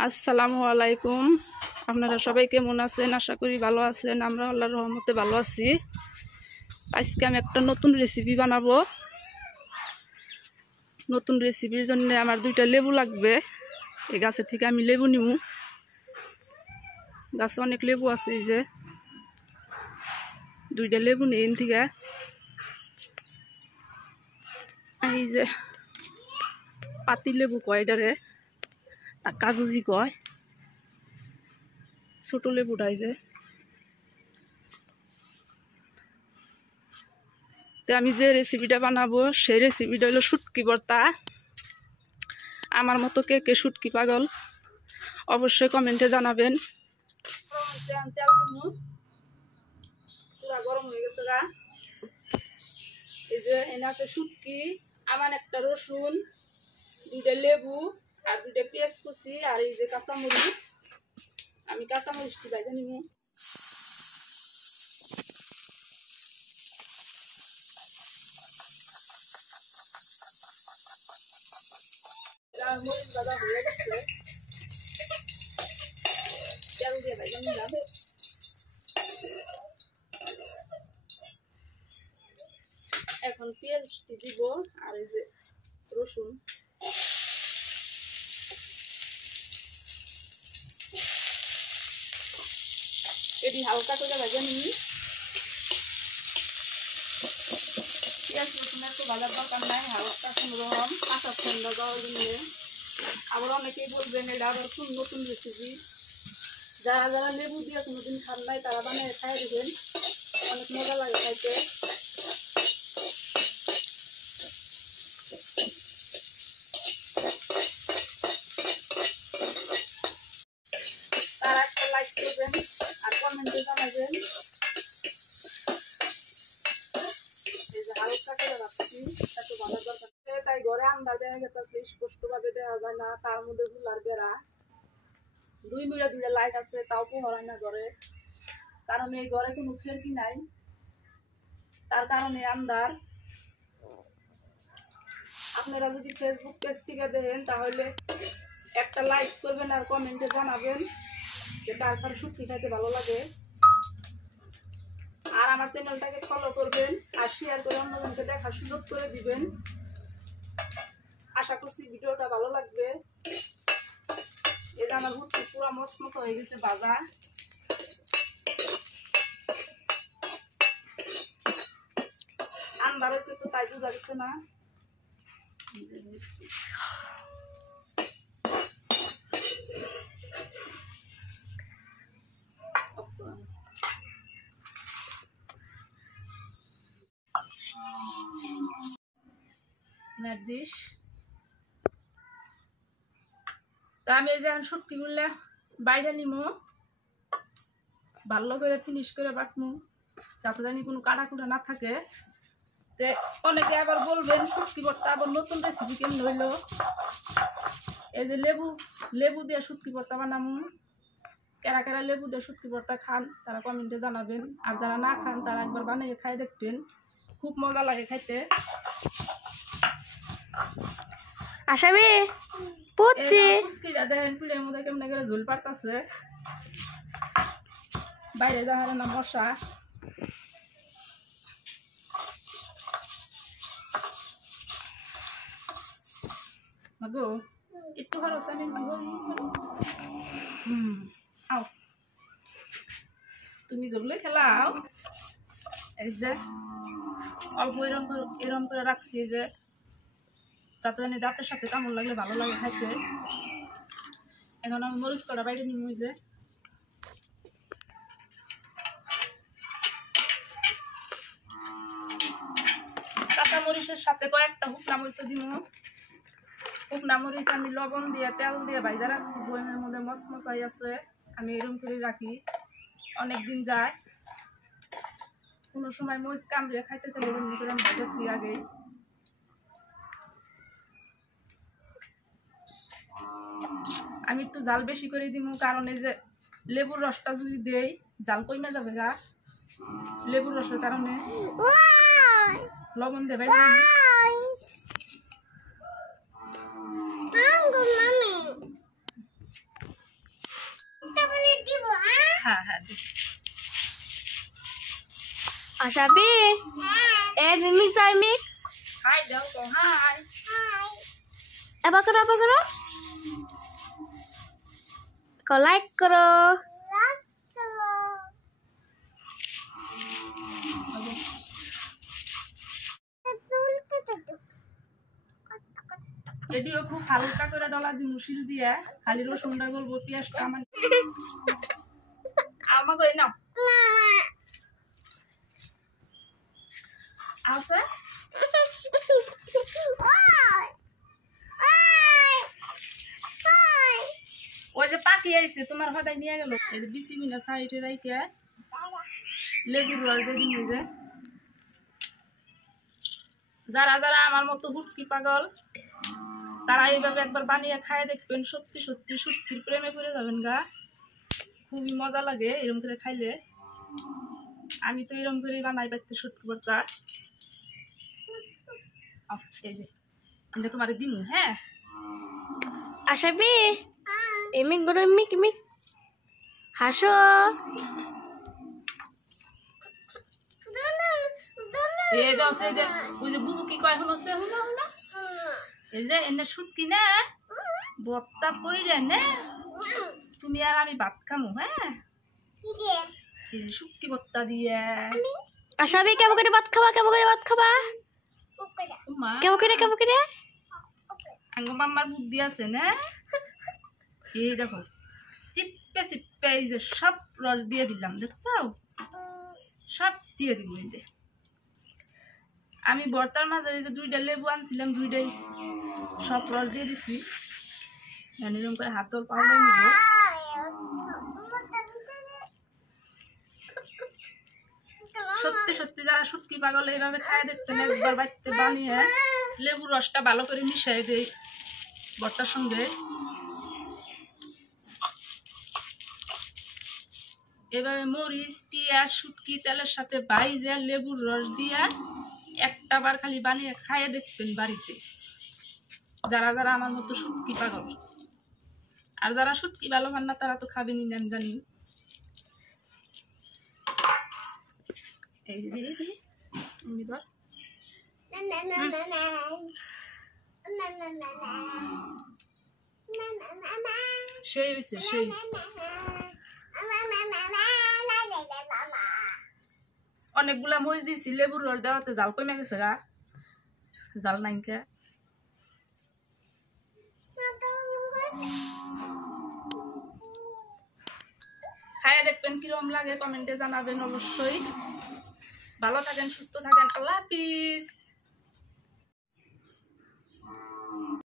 আসসালামু আলাইকুম। আপনারা সবাই কেমন আছেন? আশা করি ভালো আছেন। আমরা আল্লাহর রহমতে ভালো আছি। আজকে আমি একটা নতুন রেসিপি বানাবো। নতুন রেসিপির জন্য আমার 2টা লেবু লাগবে। এই গাছে থেকে আমি লেবু নিব। গাছে অনেক লেবু আছে, এই যে 2টা লেবু নিই এখান থেকে। এই যে পাতি লেবু কয় এটারে, আর কাগজি কয়। ছোট লেবুটা এই যে। তো আমি যে রেসিপিটা বানাবো সেই রেসিপিটা হলো শুটকি ভর্তা। আমার মতো কে কে শুটকি পাগল অবশ্যই কমেন্টে জানাবেন। পুরা গরম হয়ে গেছে গা। এই যে এনে আছে শুটকি, আমার একটা রসুন, 2টা লেবু আর 2টা পেঁয়াজ কুচি, আর এই যে কাঁচামরিচ। আমি কাঁচামরিচটি ভাজা নিব। মরিচ ভাজা হয়ে গেছে, তেল দিয়ে ভাজা নিলাম। এখন পেঁয়াজটি দিব আর এই যে রসুন। এটি হালকা করে ভাজা নিই। পেঁয়াজ রসুন একটু ভাজার দরকার নাই, হালকা কোনোরকম কাঁচা ঠান্ডা দেওয়ার জন্য। আবার অনেকেই বলবেন এটা আবার কোন নতুন রেসিপি। যারা যারা লেবু দিয়ে কোনোদিন খান নাই তারা বানিয়ে খাই দেবেন, অনেক মজা লাগে খাইতে। তারা একটা লাইক করবেন আর কমেন্টে জানাবেন। এই যে হালকা করে রাখছি, এত ভাজার দরকার। তাই ঘরে আন্দাজ দেখা গেছে স্পষ্টভাবে দেখা যায় না, তার মধ্যে গুলার বেড়া 2 মিটার 2টা লাইট আছে, তাও পোহরায় না ঘরে। কারণ এই ঘরে কোনো খিড়কি নাই, তার কারণে আন্দার। আপনারা যদি ফেসবুক পেজ থেকে দেখেন তাহলে একটা লাইক করবেন আর কমেন্টে জানাবেন যে কার কার শুটকি খাইতে ভালো লাগে। আর আমার চ্যানেলটাকে ফলো করবেন আর শেয়ার করে অন্যজনকে দেখার সুযোগ করে দিবেন। আশা করছি ভিডিওটা ভালো লাগবে। এটা আমার শুটকি পুরো মচমচ হয়ে গেছে ভাজা। আন্দার হয়েছে তো তাই বোঝা যাচ্ছে না। তা আমি এই যে শুটকি গুলা বাইরে নিমু, ভালো করে ফিনিশ করে বাটমু যাতে জানি কোনো কাটা কুটা না থাকে। তে অনেকে আবার বলবেন শুটকি ভর্তা আবার নতুন রেসিপি কেমন হইলো। এই যে লেবু দিয়ে শুটকি ভর্তা বানামু। কেরা কেরা লেবু দিয়ে শুটকি ভর্তা খান তারা কমেন্টে জানাবেন, আর যারা না খান তারা একবার বানিয়ে খাই দেখবেন, খুব মজা লাগে খাইতে। আসামি পুচি পুচকিটা দেখেন প্লের মধ্যে কেমন করে ঝোল পারতাছে, বাইরে যাওয়ার না মশা। গো একটু খরচ আমি একটু করি। আও তুমি জললে খেলাও। এই যে অল্প এরম করে রাখছি যে যাতে জানি দাঁতের সাথে কামড় লাগলে ভালো লাগে খাইতে। এখন আমি মরিচ কটা বাইরে নিব। যে কাঁচা মরিচের সাথে কয়েকটা শুকনা মরিচ দিব। শুকনা মরিচ আমি লবণ দিয়ে তেল দিয়ে ভাজা রাখছি, বয়মের মধ্যে মচমচাই আছে। আমি এরকম করে রাখি, অনেকদিন যায়। কোনো সময় মরিচ কামড়িয়ে খাইতে চাইলে এমনি করে আমি ভাজা থুই আগে। আমি একটু জাল বেশি করে দিব, কারণ এই যে লেবুর রসটা যদি দেই জাল কমে যাবে গা। লেবুর রসের কারণে লবণ দেবে। হ্যাঁ হ্যাঁ দি। আশাবি এ মিমিক যাই মিক হাই দাও তো হাই। এবার করো লাইক করো এডিও খুব হালকা করে ডলা দি মুশিল দিয়ে খালি রসুনটা গলবো পেঁয়াজটা আমাকে নাও আছে ওই যে পাখি আইছে তোমার ভাতায় নিয়ে গেল এই যে বিসি মিনা সাইডে রাইতে লেবুর রস দিয়ে দিন যে যারা যারা আমার মতো হুটকি পাগল তারা এইভাবে একবার বানিয়ে খায় দেখবেন সত্যি সত্যি শুটকির প্রেমে পড়ে যাবেন গা। খুবই মজা লাগে এরকম করে খাইলে। আমি তো এরকম করেই বানাই পাইতে শুটকি ভর্তা। এই যে এটা তোমার দিমু। হ্যাঁ আশাবি এমিক গরো মিক মিক হাসো এই যে আছে যে ওই যে বুবু কি কয় হলো সে হলো না এই যে এনে শুটকি না ভর্তা কইরে নে তুমি আর আমি ভাত খামু। হ্যাঁ এই যে শুটকি ভর্তা দিয়ে আশাবি কেমন করে ভাত খাবা মা কেমন করে আঙ্গ মাম্মার বুদ্ধি আছে না। এই দেখো চিপে চিপে এই যে সব রস দিয়ে দিলাম দেখছো সব দিয়ে দিব। এই যে আমি ভর্তার মাঝে এই যে 2টা লেবু আনছিলাম 2টাই সব রস দিয়ে দিছি। এরকম করে হাতর পাউডার নিব। সত্যি সত্যি যারা শুটকি পাগল এইভাবে খায় দেখতেন একবার বাড়িতে বানিয়ে লেবুর রসটা ভালো করে মিশিয়ে দেই ভর্তার সঙ্গে। এভাবে মরিচ পেঁয়াজ শুটকি তেলের সাথে বাইজে লেবুর রস দিয়ে একটা বার খালি বানিয়ে খাইয়ে দেখবেন বাড়িতে যারা যারা আমার মতো শুটকি পাগল। আর যারা শুটকি ভালো খান না তারা তো খাবেনই না আমি জানি। এই যে ধর সেই হয়েছে সেই অনেকগুলা মরিচ দিয়েছি লেবুর রস দেওয়াতে জাল কমে গেছে গা জাল নাইকে। খাইয়া দেখবেন কিরকম লাগে কমেন্টে জানাবেন অবশ্যই। ভালো থাকেন সুস্থ থাকেন আল্লাহ হাফিজ।